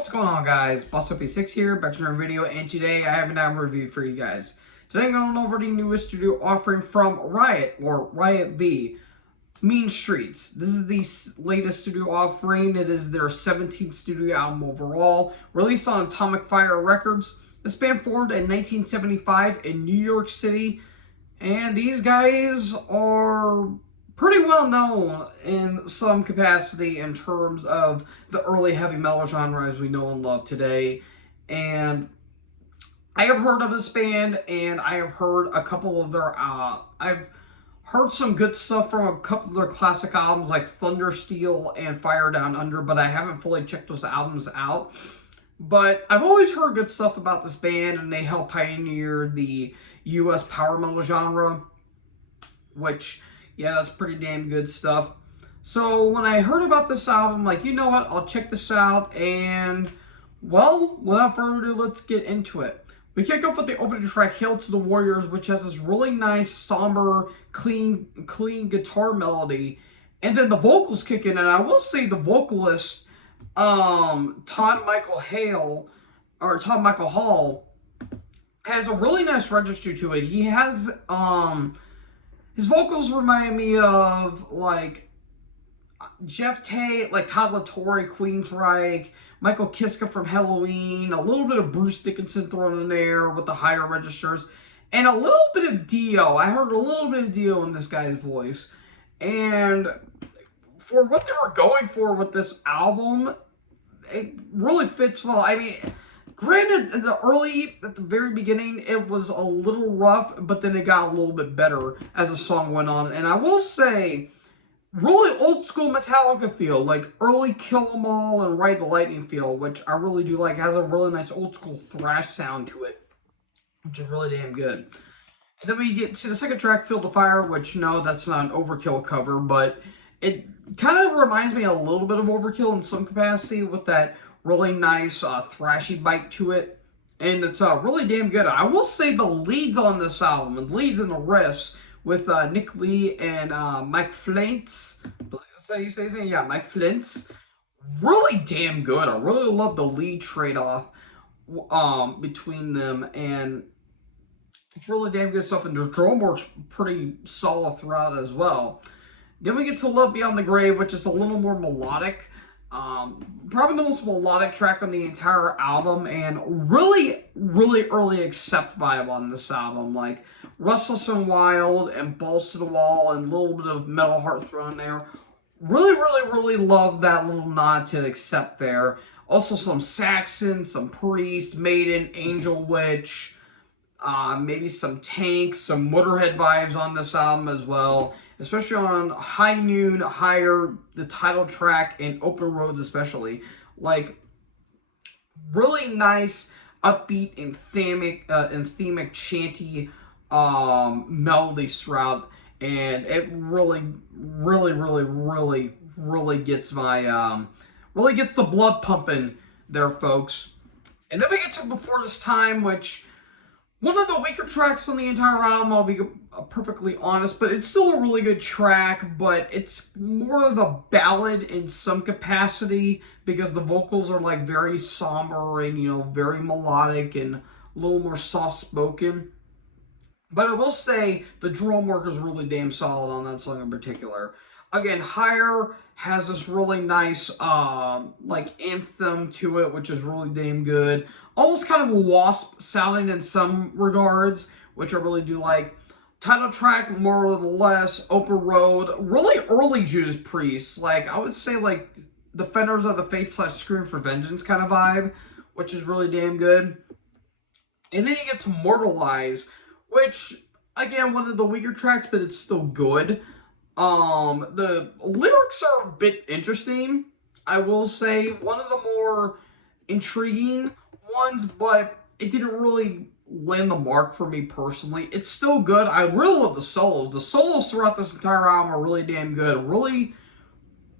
What's going on, guys? BossUp86 here, back to another video, and today I have an album review for you guys. Today I'm going over the newest studio offering from Riot, or Riot V, Mean Streets. This is the latest studio offering. It is their 17th studio album overall, released on Atomic Fire Records. This band formed in 1975 in New York City, and these guys are pretty well known in some capacity in terms of the early heavy metal genre as we know and love today. And I have heard of this band, and I have heard a couple of their I've heard some good stuff from a couple of their classic albums like Thundersteel and Fire Down Under, but I haven't fully checked those albums out. But I've always heard good stuff about this band, and they helped pioneer the US power metal genre, which, yeah, that's pretty damn good stuff. So when I heard about this album, like, you know what, I'll check this out, and, well, without further ado, let's get into it. We kick off with the opening track, Hail to the Warriors, which has this really nice, somber, clean guitar melody, and then the vocals kick in, and I will say the vocalist, Todd Michael Hall, has a really nice register to it. He has, his vocals remind me of, like, Jeff Tate, like Todd La Torre, Queensryche, Michael Kiske from Halloween, a little bit of Bruce Dickinson thrown in there with the higher registers, and a little bit of Dio. I heard a little bit of Dio in this guy's voice. And for what they were going for with this album, it really fits well. I mean, granted, at the very beginning, it was a little rough, but then it got a little bit better as the song went on. And I will say, really old school Metallica feel, like early Kill 'Em All and Ride the Lightning feel, which I really do like. It has a really nice old school thrash sound to it, which is really damn good. And then we get to the second track, Field of Fire, which, no, that's not an Overkill cover, but it kind of reminds me a little bit of Overkill in some capacity with that really nice thrashy bite to it. And it's really damn good. I will say the leads on this album, and leads and the riffs, with Nick Lee and Mike Flintz. That's how you say his name? Yeah, Mike Flintz. Really damn good. I really love the lead trade-off between them, and it's really damn good stuff, and the drum work's pretty solid throughout as well. Then we get to Love Beyond the Grave, which is a little more melodic. Probably the most melodic track on the entire album, and really early Accept vibe on this album, like Restless and Wild and Balls to the Wall and a little bit of Metal Heart thrown in there. Really love that little nod to Accept there. Also some Saxon, some Priest, Maiden, Angel Witch, maybe some Tank, some Motorhead vibes on this album as well. Especially on High Noon, Higher, the title track, and Open Roads especially. Like, really nice, upbeat, and themic chanty melodies throughout. And it really gets my, really gets the blood pumping there, folks. And then we get to Before This Time, which, one of the weaker tracks on the entire album, I'll be perfectly honest, but it's still a really good track, but it's more of a ballad in some capacity because the vocals are like very somber and, you know, very melodic and a little more soft-spoken. But I will say the drum work is really damn solid on that song in particular. Again, Higher has this really nice, like, anthem to it, which is really damn good. Almost kind of a Wasp sounding in some regards, which I really do like. Title track, more or less, Open Road, really early Judas Priest. Like, I would say, like, Defenders of the Faith / Scream for Vengeance kind of vibe, which is really damn good. And then you get to Mortalize, which, again, one of the weaker tracks, but it's still good. The lyrics are a bit interesting, I will say. One of the more intriguing ones, but it didn't really land the mark for me personally. It's still good. I really love the solos. The solos throughout this entire album are really damn good. Really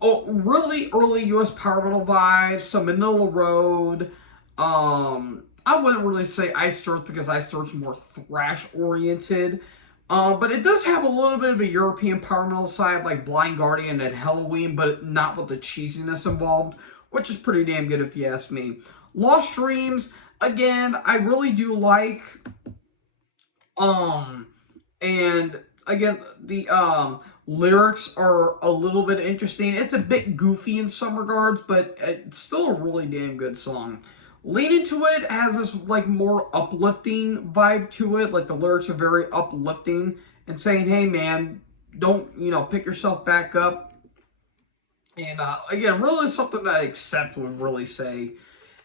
early US power metal vibes, some Manila Road. I wouldn't really say Iced Earth because Iced Earth's more thrash oriented. But it does have a little bit of a European power metal side like Blind Guardian and Halloween, but not with the cheesiness involved, which is pretty damn good if you ask me. Lost Dreams, again, I really do like. And again, the lyrics are a little bit interesting. It's a bit goofy in some regards, but it's still a really damn good song. Lean Into It has this like more uplifting vibe to it. Like the lyrics are very uplifting and saying, "Hey man, don't pick yourself back up." And again, really something that Accept would really say.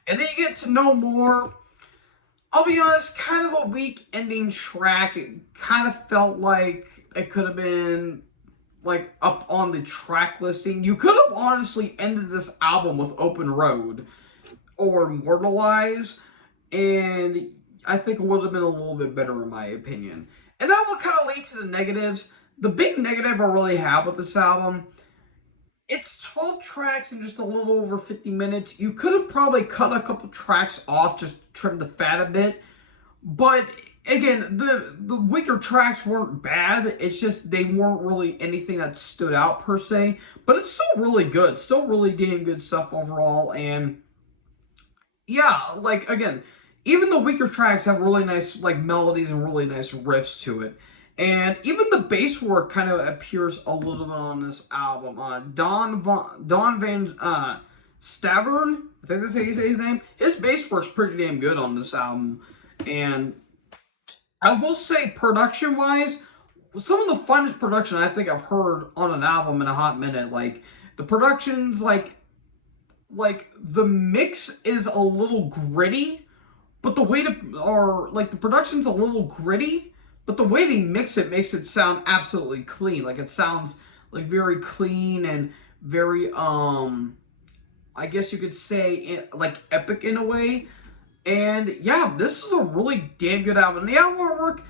And then you get to know more. I'll be honest, kind of a weak ending track. It kind of felt like it could have been like up on the track listing. You could have honestly ended this album with Open Road or Immortalize, and I think it would have been a little bit better in my opinion. And that will kind of lead to the negatives. The big negative I really have with this album, it's 12 tracks in just a little over 50 minutes. You could have probably cut a couple tracks off, just trimmed the fat a bit. But again, the weaker tracks weren't bad. It's just they weren't really anything that stood out per se. But it's still really good. Still really damn good stuff overall. And yeah, like again, even the weaker tracks have really nice like melodies and really nice riffs to it. And even the bass work kind of appears a little bit on this album. Don Van Stavern, I think that's how you say his name. His bass work's pretty damn good on this album. And I will say, production-wise, some of the funnest production I think I've heard on an album in a hot minute. Like, the production's like the mix is a little gritty, but the way the production's a little gritty, but the way they mix it makes it sound absolutely clean. Like it sounds like very clean and very I guess you could say like epic in a way. And yeah, this is a really damn good album. The album artwork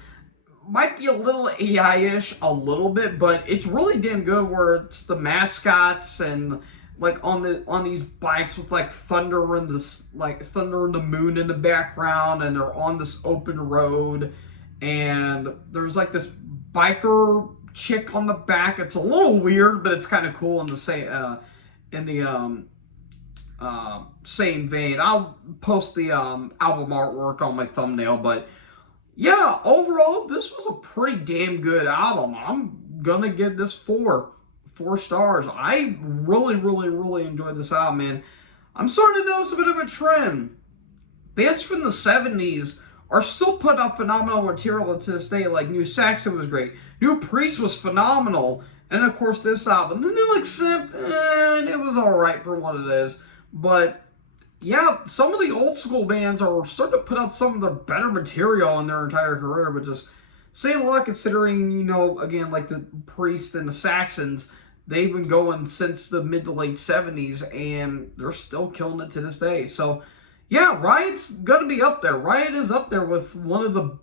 might be a little AI-ish, a little bit, but it's really damn good. Where it's the mascots and like on these bikes with like thunder and thunder and the moon in the background, and they're on this open road, and there's like this biker chick on the back. It's a little weird, but it's kind of cool in the same vein. I'll post the album artwork on my thumbnail, but yeah, overall, this was a pretty damn good album. I'm gonna give this four stars. I really, really, really enjoyed this album, man. I'm starting to notice a bit of a trend. Bands from the 70s are still putting out phenomenal material to this day. Like New Saxon was great. New Priest was phenomenal. And of course this album. The New Accept, it was alright for what it is. But yeah, some of the old school bands are starting to put out some of their better material in their entire career, which is saying a lot considering, again, like the Priest and the Saxons, they've been going since the mid to late 70s, and they're still killing it to this day. So, yeah, Riot's going to be up there. Riot is up there with one of the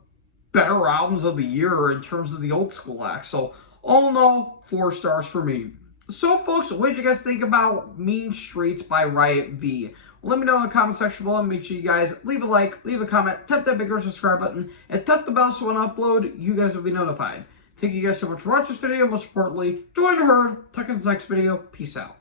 better albums of the year in terms of the old school acts. So, all in all, 4 stars for me. So, folks, what did you guys think about Mean Streets by Riot V? Let me know in the comment section below. Make sure you guys leave a like, leave a comment, tap that big red subscribe button, and tap the bell so when I upload, you guys will be notified. Thank you guys so much for watching this video. Most importantly, join the herd. Talk in the next video. Peace out.